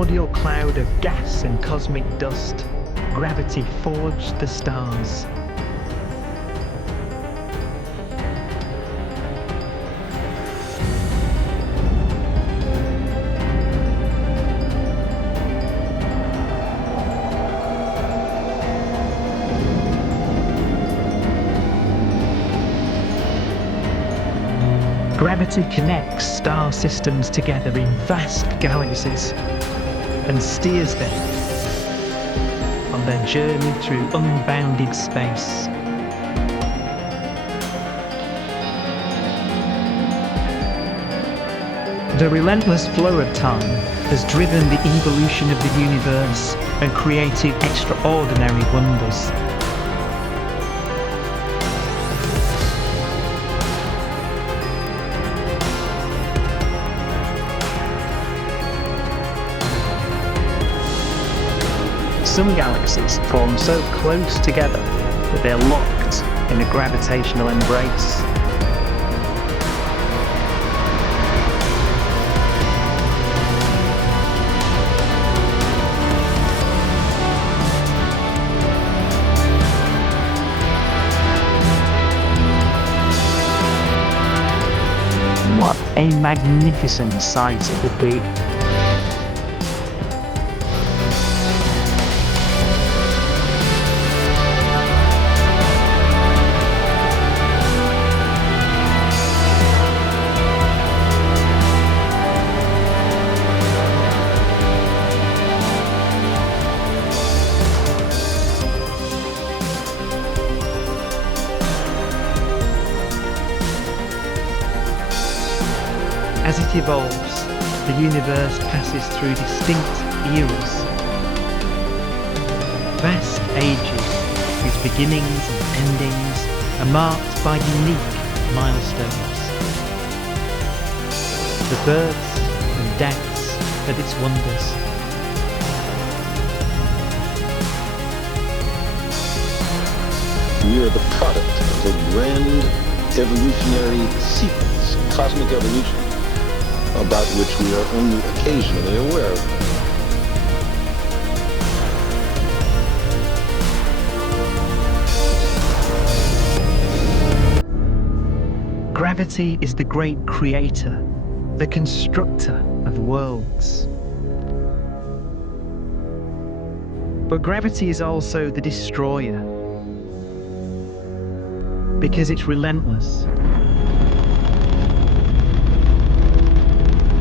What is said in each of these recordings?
primordial cloud of gas and cosmic dust, gravity forged the stars. Gravity connects star systems together in vast galaxies and steers them on their journey through unbounded space. The relentless flow of time has driven the evolution of the universe and created extraordinary wonders. Some galaxies form so close together that they're locked in a gravitational embrace. What a magnificent sight it would be. As it evolves, the universe passes through distinct eras. Vast ages, whose beginnings and endings are marked by unique milestones. The births and deaths of its wonders. We are the product of a grand evolutionary sequence, cosmic evolution, about which we are only occasionally aware of. Gravity is the great creator, the constructor of worlds. But gravity is also the destroyer, because it's relentless.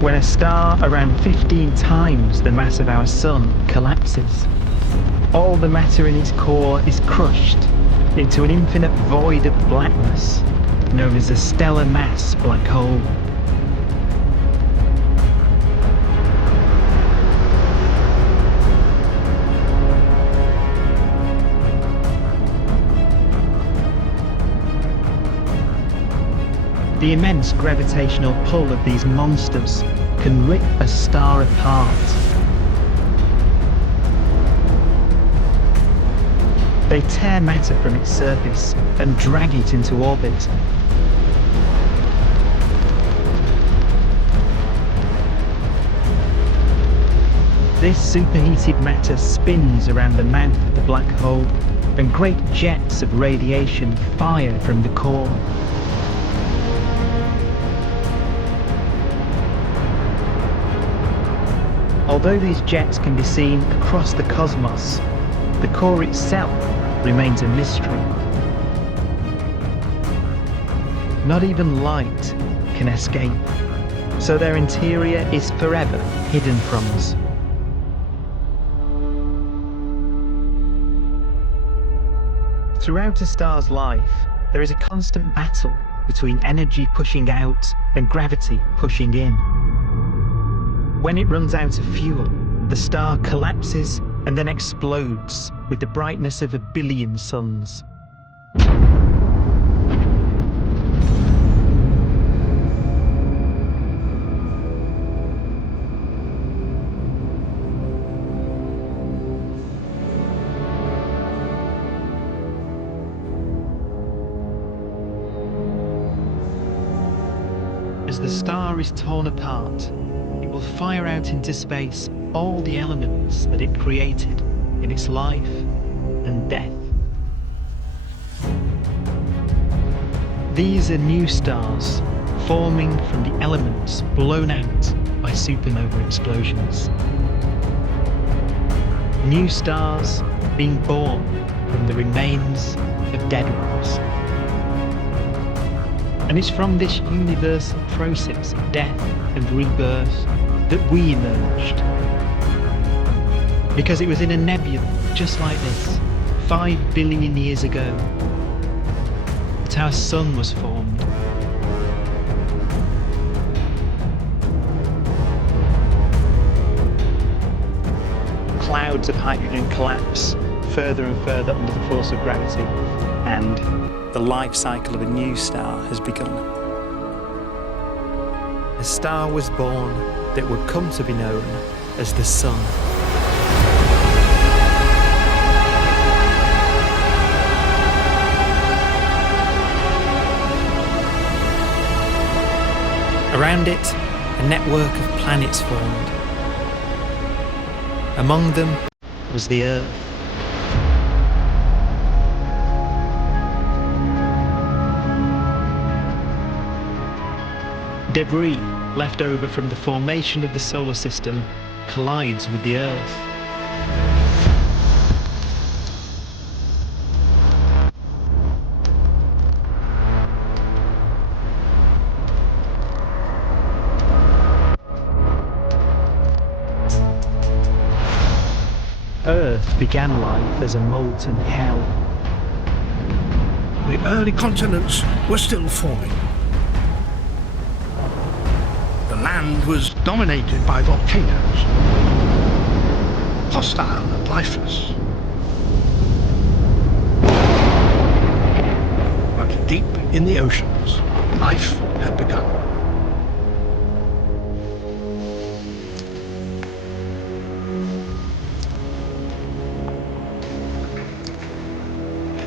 When a star around 15 times the mass of our Sun collapses, all the matter in its core is crushed into an infinite void of blackness known as a stellar mass black hole. The immense gravitational pull of these monsters can rip a star apart. They tear matter from its surface and drag it into orbit. This superheated matter spins around the mouth of the black hole, and great jets of radiation fire from the core. Although these jets can be seen across the cosmos, the core itself remains a mystery. Not even light can escape, so their interior is forever hidden from us. Throughout a star's life, there is a constant battle between energy pushing out and gravity pushing in. When it runs out of fuel, the star collapses and then explodes with the brightness of 1 billion suns. As the star is torn apart, it will fire out into space all the elements that it created in its life and death. These are new stars forming from the elements blown out by supernova explosions. New stars being born from the remains of dead ones. And it's from this universal process of death and rebirth that we emerged. Because it was in a nebula just like this, 5 billion years ago, that our sun was formed. Clouds of hydrogen collapse further and further under the force of gravity, and the life cycle of a new star has begun. A star was born that would come to be known as the Sun. Around it, a network of planets formed. Among them was the Earth. Debris left over from the formation of the solar system collides with the Earth. Earth began life as a molten hell. The early continents were still forming. The land was dominated by volcanoes, hostile and lifeless. But deep in the oceans, life had begun.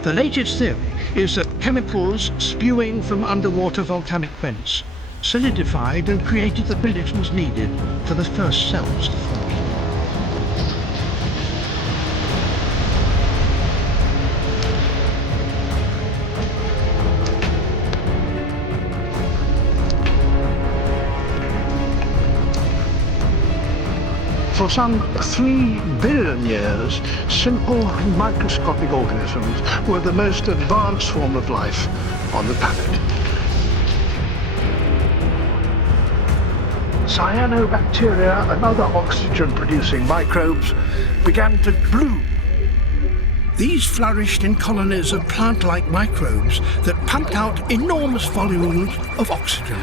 The latest theory is that chemicals spewing from underwater volcanic vents solidified and created the conditions needed for the first cells to form. For some 3 billion years, simple microscopic organisms were the most advanced form of life on the planet. Cyanobacteria and other oxygen-producing microbes began to bloom. These flourished in colonies of plant-like microbes that pumped out enormous volumes of oxygen.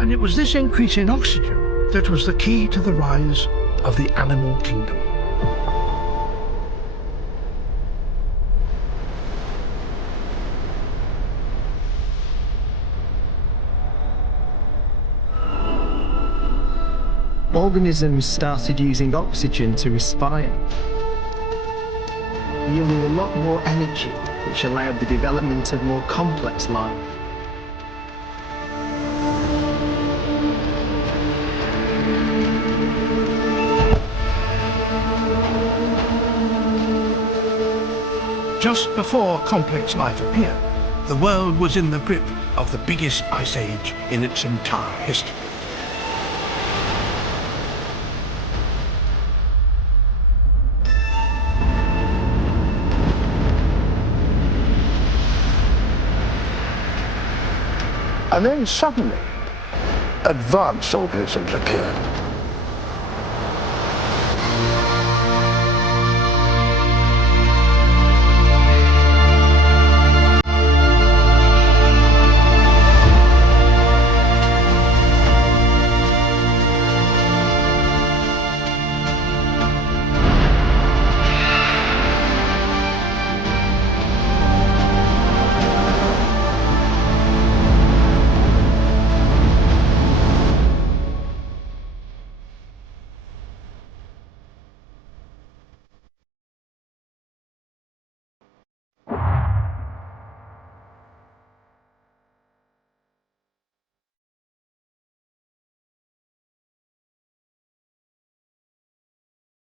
And it was this increase in oxygen that was the key to the rise of the animal kingdom. Organisms started using oxygen to respire, yielding a lot more energy, which allowed the development of more complex life. Just before complex life appeared, the world was in the grip of the biggest ice age in its entire history. And then suddenly, advanced organisms appeared.